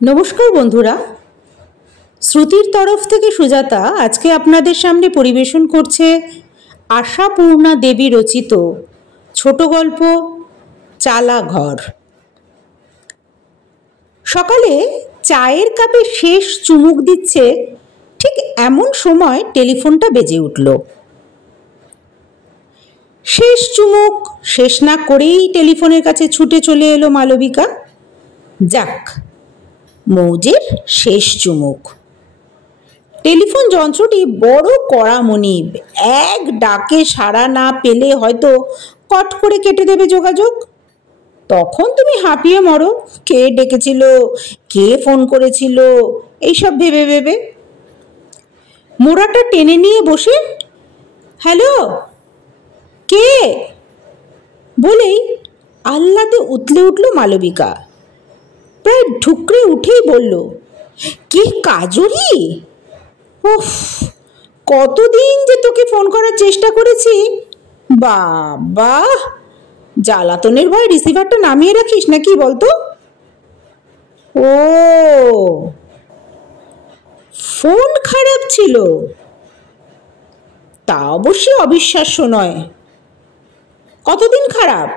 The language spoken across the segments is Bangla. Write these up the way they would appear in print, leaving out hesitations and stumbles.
নমস্কার বন্ধুরা, শ্রুতির তরফ থেকে সুজাতা আজকে আপনাদের সামনে পরিবেশন করছে আশাপূর্ণা দেবী রচিত ছোট গল্প চালা ঘর। সকালে চায়ের কাপে শেষ চুমুক দিচ্ছে ঠিক এমন সময় টেলিফোনটা বেজে উঠল। শেষ চুমুক শেষ না করেই টেলিফোনের কাছে ছুটে চলে এলো মালবিকা। যাক, মৌজের শেষ চুমুক। টেলিফোন যন্ত্রটি বড় কড়া মনিব, এক ডাকে সাড়া না পেলে হয়তো কট করে কেটে দেবে যোগাযোগ। তখন তুমি হাঁপিয়ে মরো, কে ডেকেছিল, কে ফোন করেছিল, এইসব ভেবে ভেবে মোড়াটা টেনে নিয়ে বসে হ্যালো কে বলেই আহ্লাদে উতলে উঠল মালবিকা। প্রায় ঠুকরে উঠেই বলল, কি কাজরি! উফ, কতদিন যে তোকে ফোন করার চেষ্টা করেছি। বাবা, জ্বালাতনের ভয় রিসিভারটা নামিয়ে রাখিস নাকি বলতো? ও, ফোন খারাপ ছিল? তা অবশ্যই অবিশ্বাস্য নয়। কতদিন খারাপ?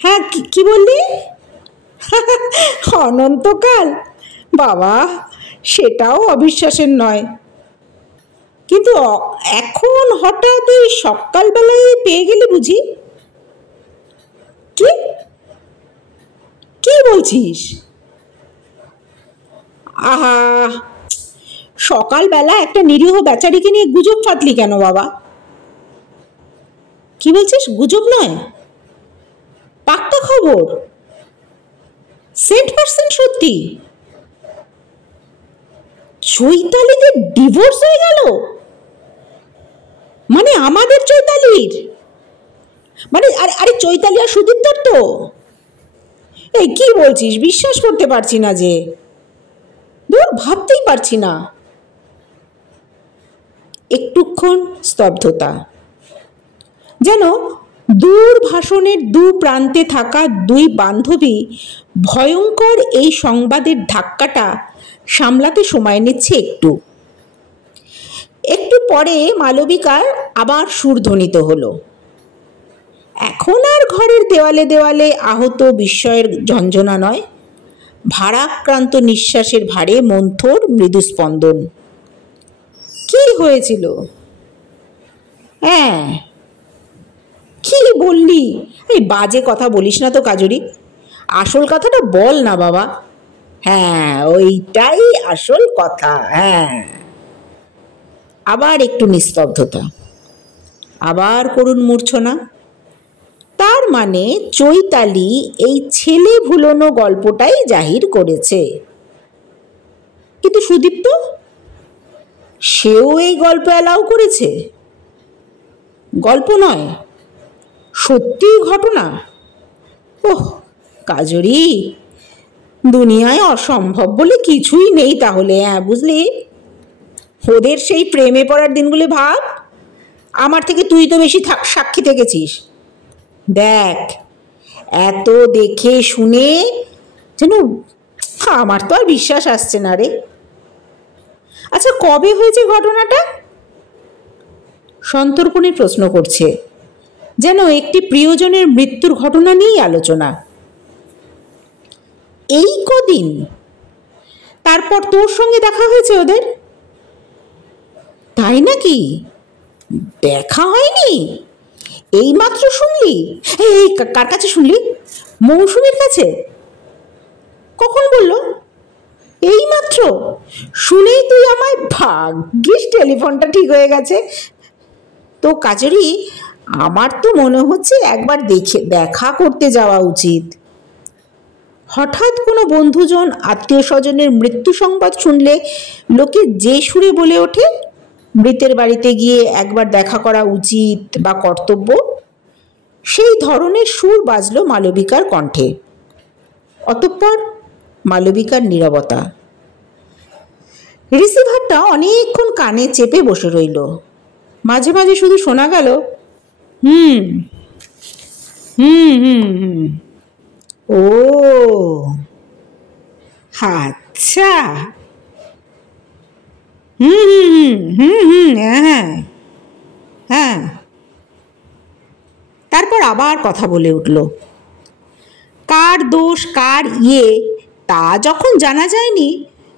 হ্যাঁ, কি বললি? অনন্তকাল? বাবা, সেটাও অবিশ্বাসের নয়। কিন্তু এখন হঠাৎ এই সকালবেলায় পেয়ে গেলে বুঝি? কি কি বলছিস? আহা, সকালবেলা একটা নিরীহ বেচারিকে নিয়ে গুজব ফাটলি কেন বাবা? কি বলছিস? গুজব নয়, পাক্কা খবর, 100% সত্যি। চৈতালিদের ডিভোর্স হয়ে গেল? মানে আমাদের চৈতালির? মানে আরে চৈতালি আর সুদীপ্তর তো? এই কি বলছিস? বিশ্বাস করতে পারছি না যে, দূর, ভাবতেই পারছি না। একটুক্ষণ স্তব্ধতা, যেন দূরভাষণের দু প্রান্তে থাকা দুই বান্ধবী ভয়ঙ্কর এই সংবাদের ধাক্কাটা সামলাতে সময় নিচ্ছে। একটু পরে মালবিকার আবার সুর ধ্বনিত হলো। এখন আর ঘরের দেওয়ালে দেওয়ালে আহত বিস্ময়ের ঝঞ্ঝনা নয়, ভারাক্রান্ত নিঃশ্বাসের ভারে মন্থর মৃদু স্পন্দন। কি হয়েছিল? হ্যাঁ, কি বললি? এই বাজে কথা বলিস না তো কাজরি, আসল কথাটা বল না বাবা। হ্যাঁ, ওইটাই আসল কথা। হ্যাঁ। আবার একটু নিস্তব্ধতা, আবার করুণ মূর্ছনা। তার মানে চৈতালি এই ছেলে ভুলোনো গল্পটাই জাহির করেছে। কিন্তু সুদীপ্ত, সেও এই গল্প অ্যালাউ করেছে? গল্প নয়, সত্যি ঘটনা। ওহ কাজরি, দুনিয়ায় অসম্ভব বলে কিছুই নেই তাহলে। হ্যাঁ বুঝলি, ওদের সেই প্রেমে পড়ার দিনগুলো ভাব। আমার থেকে তুই তো বেশি সাক্ষী থেকেছিস। দেখ, এত দেখে শুনে যেন আমার তো আর বিশ্বাস আসছে না রে। আচ্ছা, কবে হয়েছে ঘটনাটা? সন্তর্পণে প্রশ্ন করছে, যেন একটি প্রিয়জনের মৃত্যুর ঘটনা নিয়েই আলোচনা। এই কদিন? তারপর তোর সঙ্গে দেখা হয়েছে ওদের? তাই নাকি? দেখা হয়নি? এই মাত্র শুনলি? এই কার কাছে শুনলি? মৌসুমীর কাছে? কখন বলল? এই মাত্র শুনেই তুই আমায়? ভাগ্যিস টেলিফোনটা ঠিক হয়ে গেছে। তো কাজেরই আমার তো মনে হচ্ছে একবার দেখা করতে যাওয়া উচিত। হঠাৎ কোনো বন্ধুজন আত্মীয় স্বজনের মৃত্যু সংবাদ শুনলে লোকে যে সুরে বলে ওঠে, মৃতের বাড়িতে গিয়ে একবার দেখা করা উচিত বা কর্তব্য, সেই ধরনের সুর বাজল মালবিকার কণ্ঠে। অতঃপর মালবিকার নীরবতা। রিসিভারটা অনেকক্ষণ কানে চেপে বসে রইল। মাঝে মাঝে শুধু শোনা গেল হুম হুম হুম হুম। ও, আচ্ছা, হুম হুম হুম হুম, হ্যাঁ হ্যাঁ। তারপর আবার কথা বলে উঠল। কার দোষ কার তা যখন জানা যায়নি,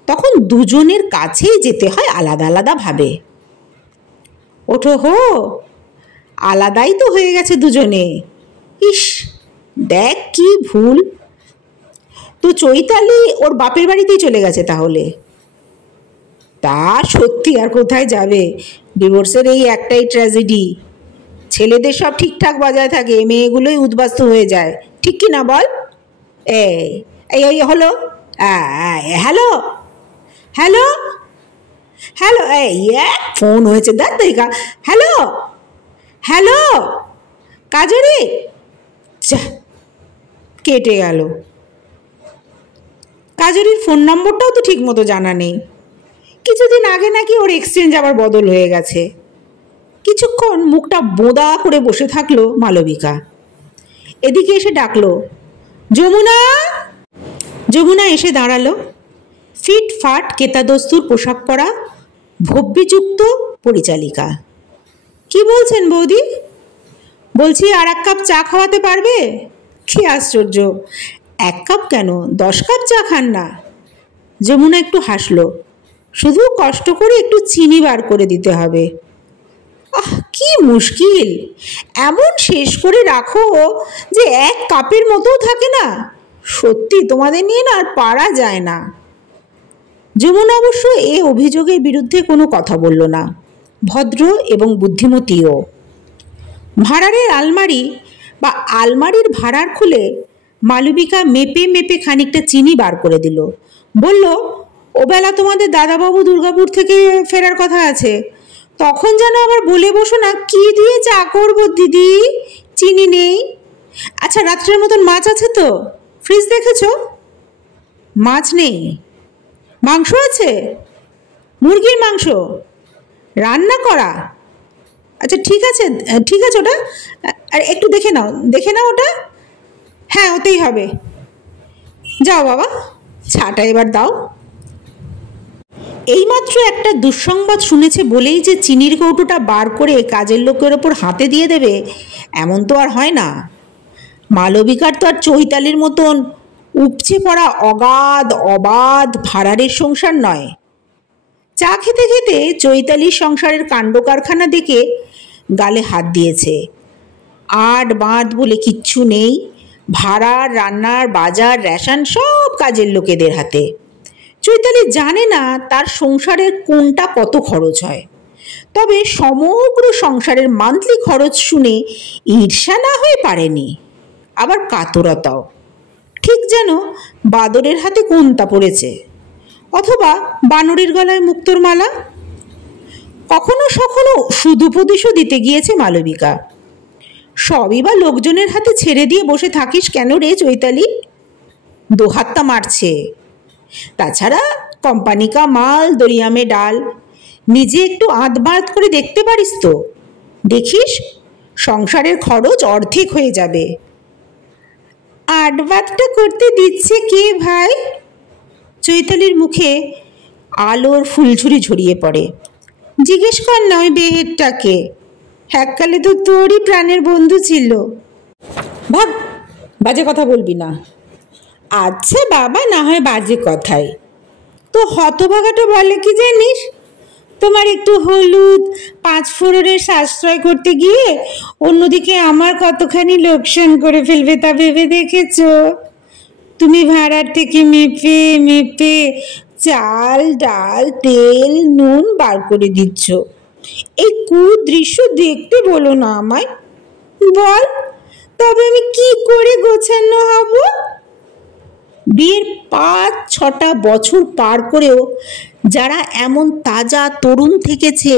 তখন দুজনের কাছেই যেতে হয় আলাদা আলাদা ভাবে। ওঠো হো, আলাদাই তো হয়ে গেছে দুজনে। ইস, দেখ কি ভুল। তো চৈতালি ওর বাপের বাড়িতেই চলে গেছে তাহলে? তা সত্যি, আর কোথায় যাবে? ডিভোর্সের এই একটাই ট্র্যাজেডি। ছেলেদের সব ঠিকঠাক বজায় থাকে, মেয়েগুলোই উদ্বাস্তু হয়ে যায়, ঠিক কি না বল? এই এই এই হলো, হ্যালো হ্যালো হ্যালো, এই ফোন হয়েছে, দেখ দেখা। হ্যালো হ্যালো কাজরি, যা, কেটে গেল। কাজরির ফোন নম্বরটাও তো ঠিক মতো জানা নেই। কিছুদিন আগে নাকি ওর এক্সচেঞ্জ আবার বদল হয়ে গেছে। কিছুক্ষণ মুখটা বোঁদা করে বসে থাকলো মালবিকা। এদিকে এসে ডাকলো, যমুনা। যমুনা এসে দাঁড়ালো। ফিটফাট কেতাদস্তুর পোশাক পরা, ভব্যযুক্ত পরিচালিকা। কি বলছেন বৌদি? বলছি আর এক কাপ চা খাওয়াতে পারবে? কি আশ্চর্য, এক কাপ কেন, 10 কাপ চা খান না। যমুনা একটু হাসলো। শুধু কষ্ট করে একটু চিনি বার করে দিতে হবে। আহ, কি মুশকিল, এমন শেষ করে রাখো যে এক কাপের মতোও থাকে না। সত্যি তোমাদের নিয়ে না আর পারা যায় না। যমুনা অবশ্য এ অভিযোগের বিরুদ্ধে কোনো কথা বলল না, ভদ্র এবং বুদ্ধিমতীও। ভাড়ারের আলমারি বা আলমারির ভাড়ার খুলে মালবিকা মেপে মেপে খানিকটা চিনি বার করে দিল। বলল, ওবেলা তোমাদের দাদাবাবু দুর্গাপুর থেকে ফেরার কথা আছে, তখন যেন আবার বলে বসো না কি দিয়ে চা করবো দিদি, চিনি নেই। আচ্ছা, রাত্রের মতন মাছ আছে তো? ফ্রিজ দেখেছ? মাছ নেই। মাংস আছে? মুরগির মাংস রান্না করা? আচ্ছা ঠিক আছে, ঠিক আছে, ওটা আর একটু দেখে নাও, দেখে নাও ওটা। হ্যাঁ, ওতেই হবে। যাও বাবা, চাটা এবার দাও। এইমাত্র একটা দুঃসংবাদ শুনেছে বলেই যে চিনির কৌটোটা বার করে কাজের লোকের ওপর হাতে দিয়ে দেবে, এমন তো আর হয় না। মালবিকার তো আর চৈতালির মতন উপচে পড়া অগাধ অবাধ ভাড়ারের সংসার নয়। চা খেতে খেতে চৈতালির সংসারের কাণ্ড কারখানা দেখে গালে হাত দিয়েছে। আট বাঁধ বলে কিচ্ছু নেই, ভাড়ার, রান্নার, বাজার, রেশন সব কাজের লোকেদের হাতে। চৈতালি জানে না তার সংসারের কোনটা কত খরচ হয়, তবে সমগ্র সংসারের মান্থলি খরচ শুনে ঈর্ষা না হয়ে পারেনি, আবার কাতরতাও। ঠিক যেন বাদরের হাতে কোনটা পড়েছে, অথবা বানরের গলায় মুক্তোর মালা। কখনো সখনো সুদুপদেশও দিতে গিয়েছে মালবিকা। সবই বা লোকজনের হাতে ছেড়ে দিয়ে বসে থাকিস কেন রে চৈতালি? দোহাত্তা মারছে। তাছাড়া কোম্পানি কা মাল দরিয়া মে ডাল, নিজে একটু আধ বাঁধ করে দেখতে পারিস তো, দেখিস সংসারের খরচ অর্ধেক হয়ে যাবে। আট বাঁধটা করতে দিচ্ছে কে ভাই? চৈতালির মুখে আলোর ফুলঝুরি ঝরিয়ে পড়ে। জিজ্ঞেস কর না ওই বেহেরটাকে, এককালে তো তোরই প্রাণের বন্ধু ছিল। ভাগ, বাজে কথা বলবি না। আচ্ছা বাবা, না হয় বাজে কথাই। তো হতভাগাটা বলে কি জানিস? তোমার একটু হলুদ 5 ফোড়নের সাশ্রয় করতে গিয়ে অন্যদিকে আমার কতখানি লোকসান করে ফেলবে তা ভেবে দেখেছ? তুমি ভাড়ার থেকে মেপে মেপে চাল ডাল তেল নুন বার করে দিচ্ছ। এই কুদৃশ্য দেখতে বলো না আমায়। বল, তবে আমি কি করে গোছানো হব? বিয়ের 5-6টা বছর পার করেও যারা এমন তাজা তরুণ থেকেছে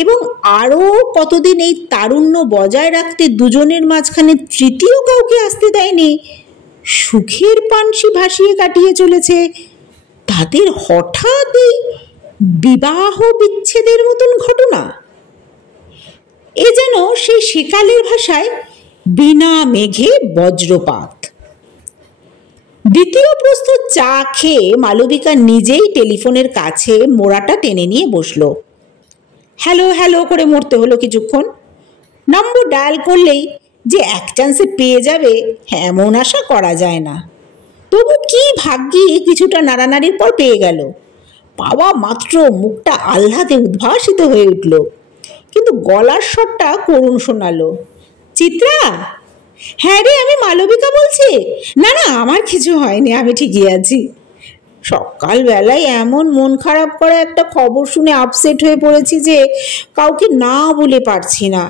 এবং আরও কতদিন এই তারুণ্য বজায় রাখতে দুজনের মাঝখানে তৃতীয় কাউকে আসতে দেয়নি, সুখের পানসি ভাসিয়ে কাটিয়ে চলেছে, তাদের হঠাৎ এই বিবাহ বিচ্ছেদের মতন ঘটনা। এ যেন সেই সেকালের ভাষায় বিনা মেঘে বজ্রপাত। দ্বিতীয় প্রস্তুত চা খেয়ে মালবিকা নিজেই টেলিফোনের কাছে মোড়াটা টেনে নিয়ে বসলো। হ্যালো হ্যালো করে মরতে হলো কিছুক্ষণ। নম্বর ডায়াল করলেই যে এক চান্সে পেয়ে যাবে এমন আশা করা যায় না। তবু কি ভাগ্যি কিছুটা নাড়ানাড়ির পর পেয়ে গেল। পাওয়া মাত্র মুখটা আহ্লাদে উদ্ভাসিত হয়ে উঠল, কিন্তু গলার স্বরটা করুণ শোনালো। চিত্রা? হ্যাঁ রে, আমি মালবিকা বলছি। না না, আমার কিছু হয়নি, আমি ঠিকই আছি। সকালবেলায় এমন মন খারাপ করা একটা খবর শুনে আপসেট হয়ে পড়েছি যে কাউকে না বলে পারছি না।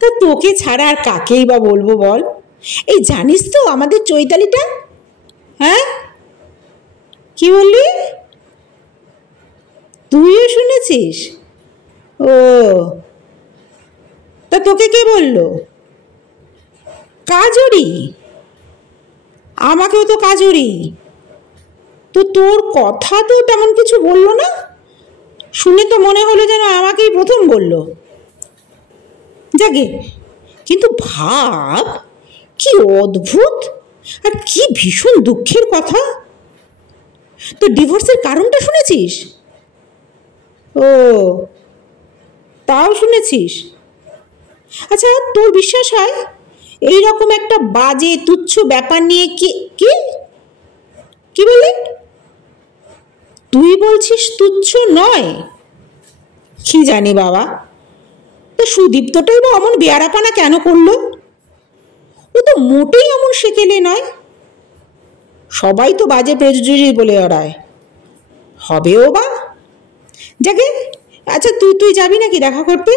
তা তোকে ছাড়া আর কাকেই বা বলবো বল? এই জানিস তো আমাদের চৈতালিটা? হ্যাঁ, কি বললি? তুইও শুনেছিস? ও, তা তোকে কে বললো? কাজরি? আমাকেও তো কাজরি। তো তোর কথা তো তেমন কিছু বললো না, শুনে তো মনে হলো যেন আমাকেই প্রথম বলল। যাকে, কিন্তু ভাব কি অদ্ভুত আর কি ভীষণ দুঃখের কথা। তো ডিভোর্সের কারণটা শুনেছিস? ও, তাও শুনেছিস? আচ্ছা, তোর বিশ্বাস হয় এই রকম একটা বাজে তুচ্ছ ব্যাপার নিয়ে কি কি কি বললি? তুই বলছিস তুচ্ছ নয়? কি জানি বাবা। তো সুদীপ্তটাই বা অমন বেয়ারাপানা কেন করলো? ও তো মোটেই এমন সেকেলে নয়। সবাই তো বাজে প্রেজুডিস বলে ওড়ায়, হবেও বা। যাকে, আচ্ছা তুই যাবি নাকি দেখা করতে?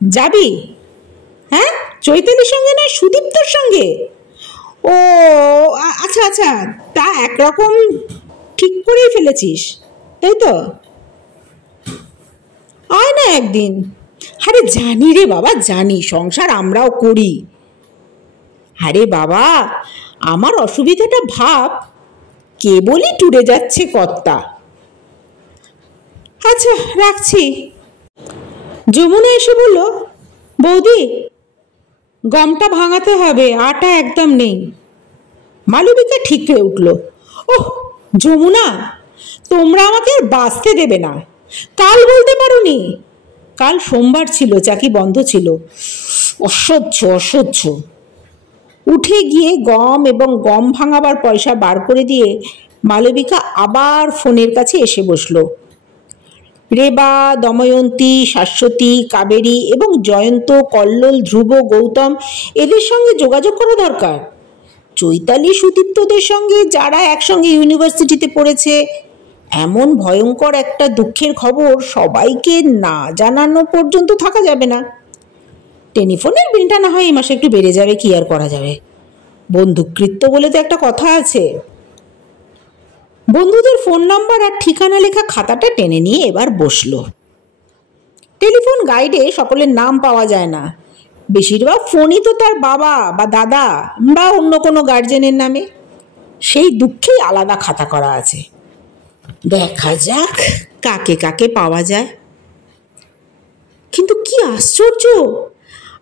যাবি? হ্যাঁ, চৈতালির সঙ্গে নয়, সুদীপ্তর সঙ্গে? ও আচ্ছা আচ্ছা, তা একরকম ঠিক করেই ফেলেছিস, তাই তো? আয় না একদিন। আরে জানি রে বাবা, জানি, সংসার আমরাও করি। আরে বাবা, আমার অসুবিধাটা ভাব, কেবলই টুরে যাচ্ছে কর্তা। আচ্ছা রাখছি। যমুনা এসে বলল, বৌদি গমটা ভাঙাতে হবে, আটা একদম নেই। মালবিকা ঠিক হয়ে উঠল। ওহ যমুনা, তোমরা আমাকে আর বাঁচতে দেবে না। কাল বলতে পারোনি? কাল সোমবার ছিল, চাকি বন্ধ ছিল। অসহ্য অসহ্য। উঠে গিয়ে গম এবং গম ভাঙাবার পয়সা বার করে দিয়ে মালবিকা আবার ফোনের কাছে এসে বসল। রেবা, দময়ন্তী, শাশ্বতী, কাবেরী এবং জয়ন্ত, কল্লোল, ধ্রুব, গৌতম এদের সঙ্গে যোগাযোগ করা দরকার। চৈতালি, সুদীপ্তদের সঙ্গে যারা একসঙ্গে ইউনিভার্সিটিতে পড়েছে, এমন ভয়ঙ্কর একটা দুঃখের খবর সবাইকে না জানানো পর্যন্ত থাকা যাবে না। টেলিফোনের বিলটা না হয় এই মাসে একটু বেড়ে যাবে, কি আর করা যাবে। বন্ধুকৃত্য বলে তো একটা কথা আছে। বন্ধুদের ফোন নাম্বার আর ঠিকানা লেখা খাতাটা টেনে নিয়ে এবার বসলো। টেলিফোন গাইডে সকলের নাম পাওয়া যায় না, বেশিরভাগ ফোনই তো তার বাবা বা দাদা বা অন্য কোনো গার্জেনের নামে। সেই দুঃখেই আলাদা খাতা করা আছে। দেখা যাক কাকে কাকে পাওয়া যায়। কিন্তু কি আশ্চর্য,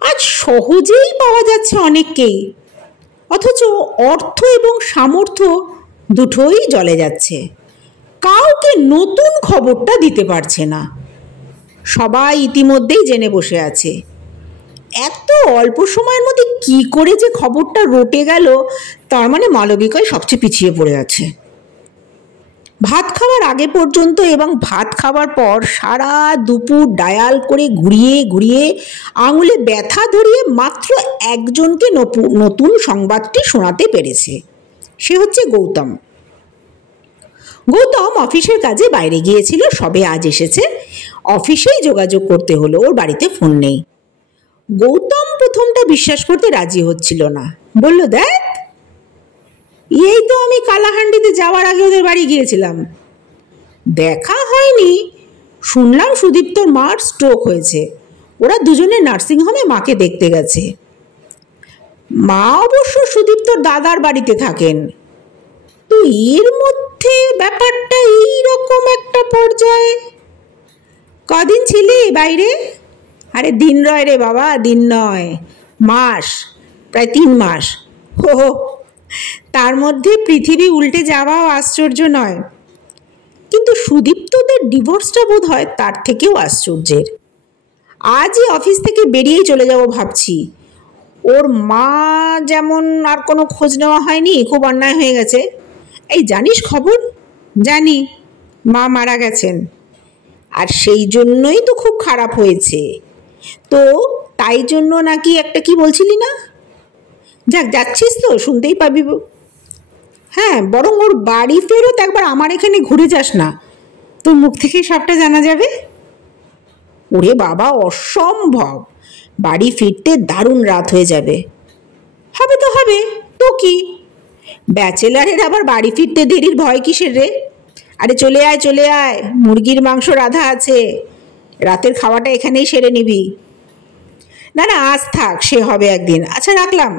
আজ সহজেই পাওয়া যাচ্ছে অনেককেই, অথচ অর্থ এবং সামর্থ্য দুটোই জলে যাচ্ছে। কাউকে নতুন খবরটা দিতে পারছে না। সবাই ইতিমধ্যেই জেনে বসে আছে। এত অল্প সময়ের মধ্যে কি করে যে খবরটা রটে গেল, তার মানে মালবিকাই সবচেয়ে পিছিয়ে পড়ে আছে। ভাত খাওয়ার আগে পর্যন্ত এবং ভাত খাওয়ার পর সারা দুপুর ডায়াল করে ঘুরিয়ে ঘুরিয়ে আঙুলে ব্যথা ধরিয়ে মাত্র একজনকে নতুন সংবাদটি শোনাতে পেরেছে। সে হচ্ছে গৌতম। গৌতম অফিসের কাজে বাইরে গিয়েছিল, সবে আজ এসেছে। অফিসেই যোগাযোগ করতে হলো, ওর বাড়িতে ফোন নেই। গৌতম প্রথমটা বিশ্বাস করতে রাজি হচ্ছিল না। বলল, দেখ এই তো আমি কালাহান্ডিতে যাওয়ার আগে ওদের বাড়ি গিয়েছিলাম, দেখা হয়নি। শুনলাম সুদীপ্তর মার স্ট্রোক হয়েছে, ওরা দুজনে নার্সিংহোমে মাকে দেখতে গেছে। মা অবশ্য সুদীপ্তর দাদার বাড়িতে থাকেন। তো এর মধ্যে ব্যাপারটা এইরকম একটা পর্যায়ে। কদিন ছিলি বাইরে? আরে দিন নয় রে বাবা, দিন নয়, মাস, প্রায় 3 মাস। হো হো, তার মধ্যে পৃথিবী উল্টে যাওয়াও আশ্চর্য নয়, কিন্তু সুদীপ্তদের ডিভোর্সটা বোধ হয় তার থেকেও আশ্চর্যের। আজই অফিস থেকে বেরিয়েই চলে যাব ভাবছি। ওর মা যেমন আর কোনো খোঁজ নেওয়া হয়নি, খুব অন্যায় হয়ে গেছে। এই জানিস খবর? জানি, মা মারা গেছেন, আর সেই জন্যই তো খুব খারাপ হয়েছে। তো তাই জন্য নাকি একটা কি বলছিলি না? যাক, যাচ্ছিস তো, শুনতেই পাবি। হ্যাঁ, বরং ওর বাড়ি ফেরত একবার আমার এখানে ঘুরে যাস না, তোর মুখ থেকেই সবটা জানা যাবে। ওরে বাবা, অসম্ভব, বাড়ি ফিরতে দারুণ রাত হয়ে যাবে। হবে তো হবে, তো কি, ব্যাচেলারের আবার বাড়ি ফিরতে দেরির ভয় কিসের রে? আরে চলে আয় চলে আয়, মুরগির মাংস রাধা আছে, রাতের খাওয়াটা এখানেই সেরে নিবি। না না, আজ থাক, সে হবে একদিন। আচ্ছা, রাখলাম।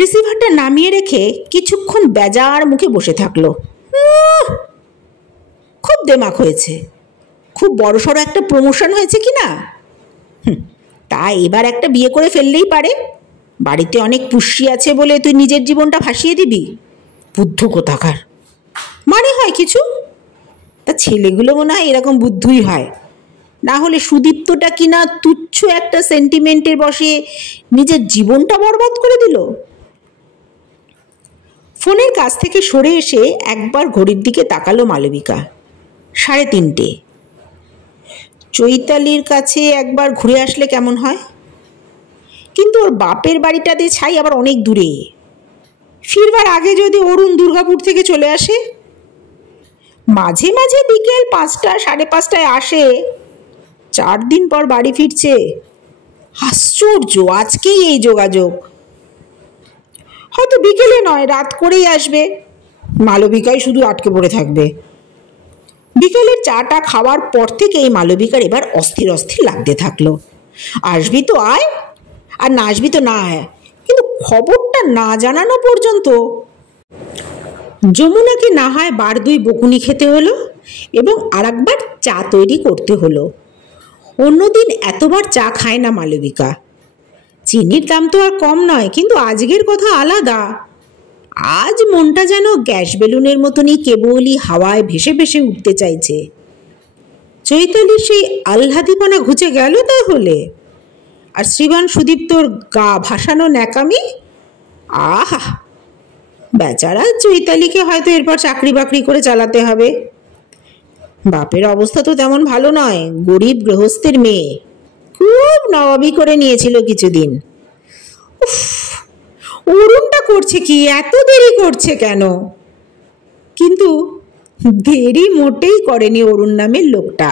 রিসিভারটা নামিয়ে রেখে কিছুক্ষণ বেজার মুখে বসে থাকলো। খুব দেমাক হয়েছে, খুব বড়সড় একটা প্রমোশন হয়েছে কি না? তা এবার একটা বিয়ে করে ফেললেই পারে। বাড়িতে অনেক পুষ্টি আছে বলে তুই নিজের জীবনটা ভাসিয়ে দিবি? বুদ্ধ কোথাকার, মানে হয় কিছু? তা ছেলেগুলো মনে হয় এরকম বুদ্ধই হয়, না হলে সুদীপ্তটা কিনা তুচ্ছ একটা সেন্টিমেন্টের বসে নিজের জীবনটা বরবাদ করে দিল। ফোনের কাছ থেকে সরে এসে একবার ঘড়ির দিকে তাকালো মালবিকা। 3:30। চৈতালির কাছে একবার ঘুরে আসলে কেমন হয়? কিন্তু ওর বাপের বাড়িটাতে ছাই আবার অনেক দূরে। ফিরবার আগে যদি অরুণ দুর্গাপুর থেকে চলে আসে। মাঝে মাঝে বিকেল 5টা 5:30টায় আসে, 4 দিন পর বাড়ি ফিরছে। আশ্চর্য, আজকেই এই যোগাযোগ। হয়তো বিকেলে নয়, রাত করেই আসবে। মালবিকাই শুধু আটকে পড়ে থাকবে। বিকেলের চাটা খাওয়ার পর থেকেই মালবিকার এবার অস্থির অস্থির লাগতে থাকলো। আসবি তো আয়, আর না আসবি তো না আয়, কিন্তু খবরটা না জানানো পর্যন্ত। যমুনাকে না হয় 2 বকুনি খেতে হলো এবং আর একবার চা তৈরি করতে হলো। অন্যদিন এতবার চা খায় না মালবিকা। চিনির দাম তো আর কম নয়, কিন্তু আজকের কথা আলাদা। আজ মনটা যেন গ্যাস বেলুনের মতনই কেবলই হাওয়ায় ভেসে ভেসে উঠতে চাইছে। চৈতালির সেই আহ্লাদিপনা ঘুচে গেল তাহলে? আর শ্রীবান সুদীপ্তর গা ভাসানো ন্যাকামি, আহা! বেচারা চৈতালিকে হয়তো এরপর চাকরি বাকরি করে চালাতে হবে। বাপের অবস্থা তো তেমন ভালো নয়, গরিব গৃহস্থের মেয়ে, খুব নবাবি করে নিয়েছিল কিছুদিন। উফ, অরুণটা করছে কি, এত দেরি করছে কেন? কিন্তু দেরি মোটেই করেনি অরুণ নামের লোকটা।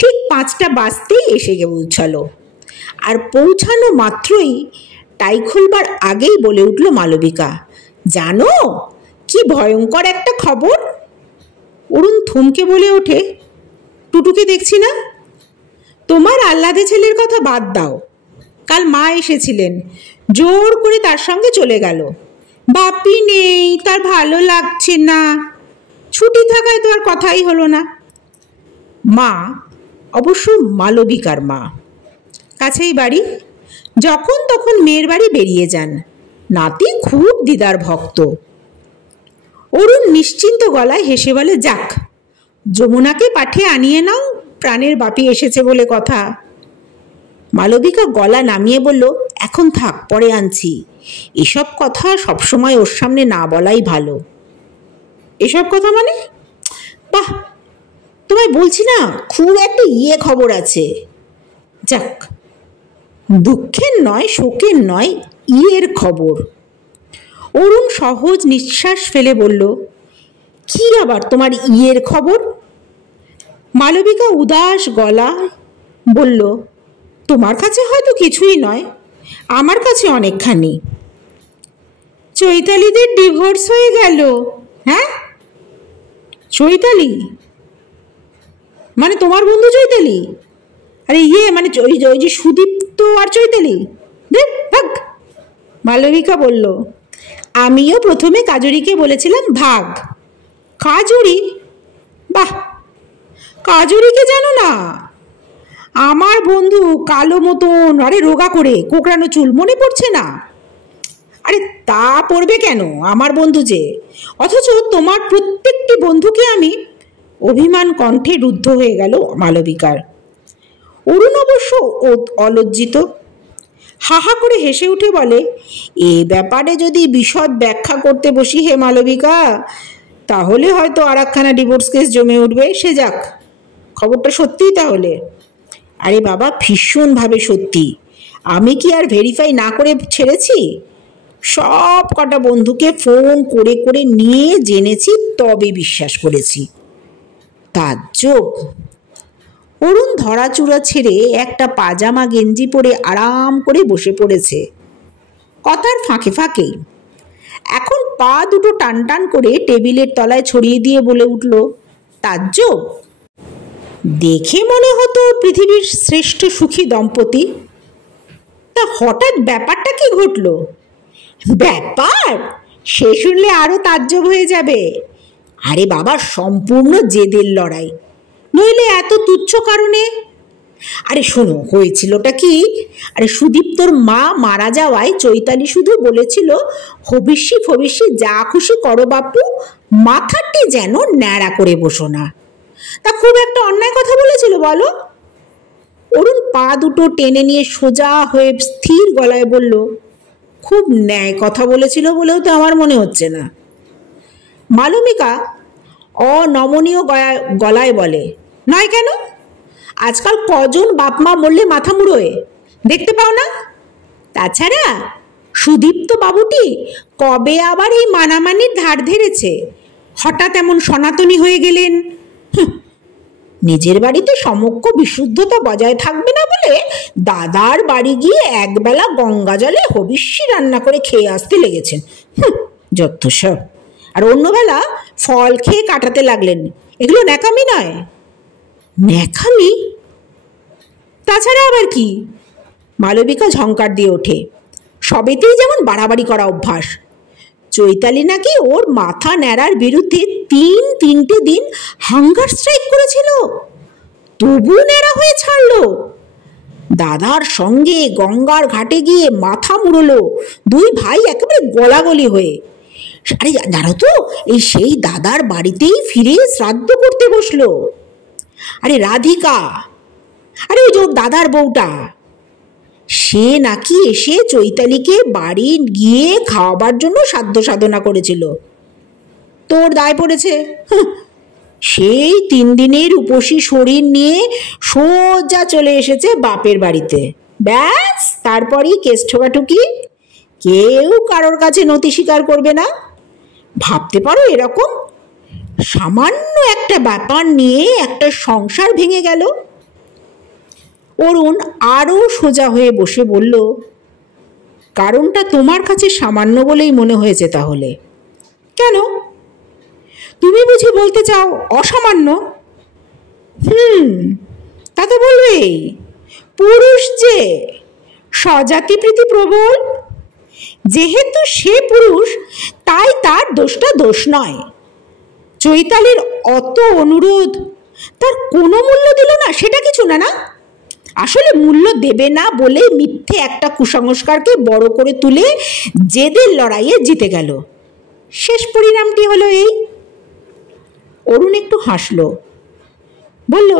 ঠিক 5টা বাজতেই এসে পৌঁছালো, আর পৌঁছানো মাত্রই টাই খুলবার আগেই বলে উঠল মালবিকা, জানো কি ভয়ঙ্কর একটা খবর? অরুণ থমকে বলে ওঠে, টুটুকে দেখছি না। তোমার আহ্লাদে ছেলের কথা বাদ দাও, কাল মা এসেছিলেন, জোর করে তার সঙ্গে চলে গেল। বাপি নেই, তার ভালো লাগছে না, ছুটি থাকায় তো আর কথাই হলো না। মা অবশ্য মালবিকার মা, কাছেই বাড়ি, যখন তখন মেয়ের বাড়ি বেরিয়ে যান। নাতি খুব দিদার ভক্ত। অরুণ নিশ্চিন্ত গলায় হেসে বলে, যাক, যমুনাকে পাঠিয়ে আনিয়ে নাও, প্রাণের বাপি এসেছে বলে কথা। মালবিকা গলা নামিয়ে বলল, এখন থাক, পরে আনছি। এসব কথা সবসময় ওর সামনে না বলাই ভালো। এসব কথা মানে? বাহ, তোমায় বলছি না, খুব একটা খবর আছে। যাক, দুঃখের নয়, শোকের নয়, খবর। অরুণ সহজ নিঃশ্বাস ফেলে বলল, কি আবার তোমার খবর? মালবিকা উদাস গলা বলল, তোমার কাছে হয়তো কিছুই নয়, আমার কাছে অনেকখানি। চৈতালিদের ডিভোর্স হয়ে গেল। হ্যাঁ, চৈতালি মানে তোমার বন্ধু চৈতালি? আরে মানে ওই যে সুদীপ্ত আর চৈতালি? ভাগ। মালবিকা বলল, আমিও প্রথমে কাজুরিকে বলেছিলাম ভাগ। কাজুরি? বাহ, কাজুরিকে জানো না? আমার বন্ধু, কালো মতন, আরে রোগা করে, কোকড়ানো চুল, মনে পড়ছে না? আরে তা পড়বে কেন, আমার বন্ধু যে। অথচ তোমার প্রত্যেকটি বন্ধুকে আমি। অভিমান কণ্ঠে রুদ্ধ হয়ে গেল মালবিকার। অরুণ অবশ্য অলজ্জিত। হাহা করে হেসে উঠে বলে, এ ব্যাপারে যদি বিশদ ব্যাখ্যা করতে বসি হে মালবিকা, তাহলে হয়তো আর একখানা ডিভোর্স কেস জমে উঠবে। সে যাক, খবরটা সত্যিই তাহলে? আরে বাবা, ভীষণভাবে সত্যি। আমি কি আর ভেরিফাই না করে ছেড়েছি? সব কটা বন্ধুকে ফোন করে করে নিয়ে জেনেছি, তবে বিশ্বাস করেছি। তাজ্জব। অরুণ ধরাচূড়া ছেড়ে একটা পাজামা গেঞ্জি পরে আরাম করে বসে পড়েছে কথার ফাঁকে ফাঁকেই। এখন পা দুটো টান টান করে টেবিলের তলায় ছড়িয়ে দিয়ে বলে উঠল, তাজ্জব। দেখে মনে হতো পৃথিবীর শ্রেষ্ঠ সুখী দম্পতি। তা হঠাৎ ব্যাপারটা কি ঘটল? ব্যাপার সে শুনলে আরো তাজ্জব হয়ে যাবে। আরে বাবা, সম্পূর্ণ জেদের লড়াই, নইলে এত তুচ্ছ কারণে। আরে শোনো, হয়েছিলটা কি? আরে সুদীপ্তর মা মারা যাওয়ায় চৈতালি শুধু বলেছিল, হবিষ্যি ফবিষ্যি যা খুশি করো বাপু, মাথাটি যেন ন্যাড়া করে বসো না। তা খুব একটা অন্যায় কথা বলেছিল বলো? অরুণ পা দুটো টেনে নিয়ে সোজা হয়ে স্থির গলায় বলল, খুব ন্যায় কথা বলেছিল বলেও তো আমার মনে হচ্ছে না। মালবিকা অনমনীয় গলায় বলে, নয় কেন? আজকাল কজন বাপ মা মরলে মাথা মুড়োয়, দেখতে পাও না? তাছাড়া সুদীপ্ত বাবুটি কবে আবার এই মানামানির ধার ধরেছে? হঠাৎ এমন সনাতনী হয়ে গেলেন। নিজের বাড়িতে সমক্ষ বিশুদ্ধতা বজায় থাকবে না বলে দাদার বাড়ি গিয়ে একবেলা গঙ্গা জলে হবিষ্যি রান্না করে খেয়ে আসতে লেগেছেন। যত সব। আর অন্যবেলা ফল খেয়ে কাটাতে লাগলেন। এগুলো ন্যাকামি নয়? ন্যাকামি? তাছাড়া আবার কি? মালবিকা ঝংকার দিয়ে ওঠে, সবেতেই যেমন বাড়াবাড়ি করা অভ্যাস। চৈতালি নাকি ওর মাথা ন্যাড়ার বিরুদ্ধে তিনটে দিন হাঙ্গার স্ট্রাইক করেছিল, তবু ন্যাড়া হয়ে ছাড়লো। দাদার সঙ্গে গঙ্গার ঘাটে গিয়ে মাথা মুড়লো, দুই ভাই একেবারে গলাগলি হয়ে। আরে জানো তো, এই সেই দাদার বাড়িতেই ফিরে শ্রাদ্ধ করতে বসলো। আরে রাধিকা, আরে ওই যে দাদার বউটা, সে নাকি এসে চৈতালিকে বাড়ি গিয়ে খাওয়াবার জন্য সাধ্য সাধনা করেছিল। তোর দায় পড়েছে। সেই 3 দিনের উপসী শরীর নিয়ে সোজা চলে এসেছে বাপের বাড়িতে। ব্যাস, তারপরই কেস ঠোকাঠুকি। কেউ কারোর কাছে নতি স্বীকার করবে না। ভাবতে পারো, এরকম সামান্য একটা ব্যাপার নিয়ে একটা সংসার ভেঙে গেল। অরুণ আরও সোজা হয়ে বসে বলল, কারণটা তোমার কাছে সামান্য বলেই মনে হয়েছে তাহলে? কেন? তুমি বুঝি বলতে চাও অসামান্য? তা তো বলবেই। পুরুষ যে স্বজাতি প্রীতি প্রবল, যেহেতু সে পুরুষ তাই তার দোষটা দোষ নয়। চৈতালির অত অনুরোধ, তার কোনো মূল্য দিল না, সেটা কিছু না। না, আসলে মূল্য দেবে না বলে মিথ্যে একটা কুসংস্কারকে বড় করে তুলে জেদের লড়াইয়ে জিতে গেল। শেষ পরিণামটি হলো এই। অরুণ একটু হাসল, বলল,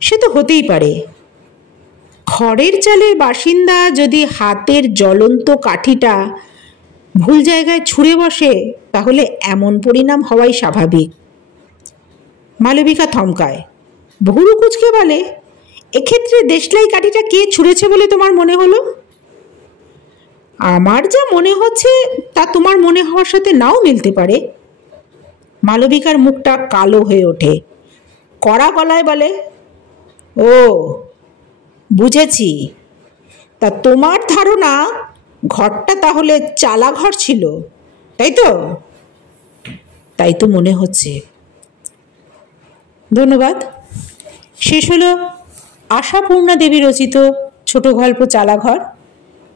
সে তো হতেই পারে। খড়ের চালের বাসিন্দা যদি হাতের জ্বলন্ত কাঠিটা ভুল জায়গায় ছুঁড়ে বসে, তাহলে এমন পরিণাম হওয়াই স্বাভাবিক। মালবিকা থমকায়, ভুরু কুঁচকে বলে, এক্ষেত্রে দেশলাই কাঠিটা কে ছুঁড়েছে বলে তোমার মনে হলো? আমার যা মনে হচ্ছে তা তোমার মনে হওয়ার সাথে নাও মিলতে পারে। মালবিকার মুখটা কালো হয়ে ওঠে, কড়া গলায় বলে, ও বুঝেছি। তা তোমার ধারণা ঘরটা তাহলে চালা ঘর ছিল, তাই তো? তাই তো মনে হচ্ছে। ধন্যবাদ। শেষ হলো আশাপূর্ণা দেবী রচিত ছোট গল্প চালাঘর।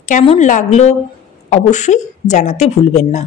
কেমন লাগলো অবশ্যই জানাতে ভুলবেন না।